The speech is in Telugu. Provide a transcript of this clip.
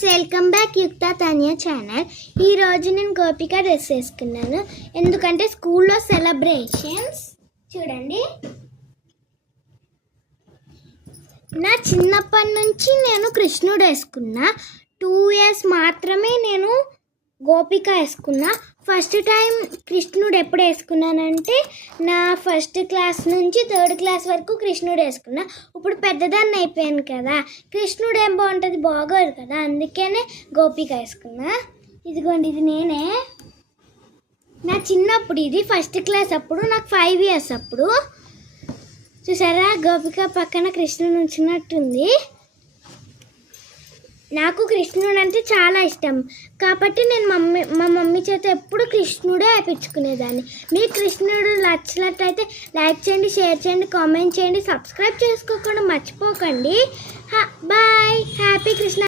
వ్యూవర్స్, వెల్కమ్ బ్యాక్ యుక్త తన్య ఛానల్. ఈరోజు నేను గోపిక డ్రెస్ వేసుకున్నాను ఎందుకంటే స్కూల్లో సెలబ్రేషన్స్. చూడండి, నా చిన్నప్పటి నుంచి నేను కృష్ణుడు వేసుకున్నా. 2 years మాత్రమే నేను గోపిక వేసుకున్నా. ఫస్ట్ టైం కృష్ణుడు ఎప్పుడు వేసుకున్నానంటే నా 1st క్లాస్ నుంచి 3rd క్లాస్ వరకు కృష్ణుడు వేసుకున్నా. ఇప్పుడు పెద్దదాన్ని అయిపోయాను కదా, కృష్ణుడు ఏం బాగుంటుంది, బాగోదు కదా, అందుకనే గోపిక వేసుకున్నా. ఇదిగోండి, ఇది నేనే. నా చిన్నప్పుడు, ఇది 1st క్లాస్ అప్పుడు, నాకు 5 years అప్పుడు. చూసారా, గోపిక పక్కన కృష్ణుడు ఉంచినట్టుంది. నాకు కృష్ణుడు అంటే చాలా ఇష్టం కాబట్టి నేను మా మమ్మీ చేత ఎప్పుడు కృష్ణుడే వేయించుకునేదాన్ని. మీకు కృష్ణుడు నచ్చినట్లయితే లైక్ చేయండి, షేర్ చేయండి, కామెంట్ చేయండి, సబ్స్క్రైబ్ చేసుకోకుండా మర్చిపోకండి. బాయ్. హ్యాపీ కృష్ణ.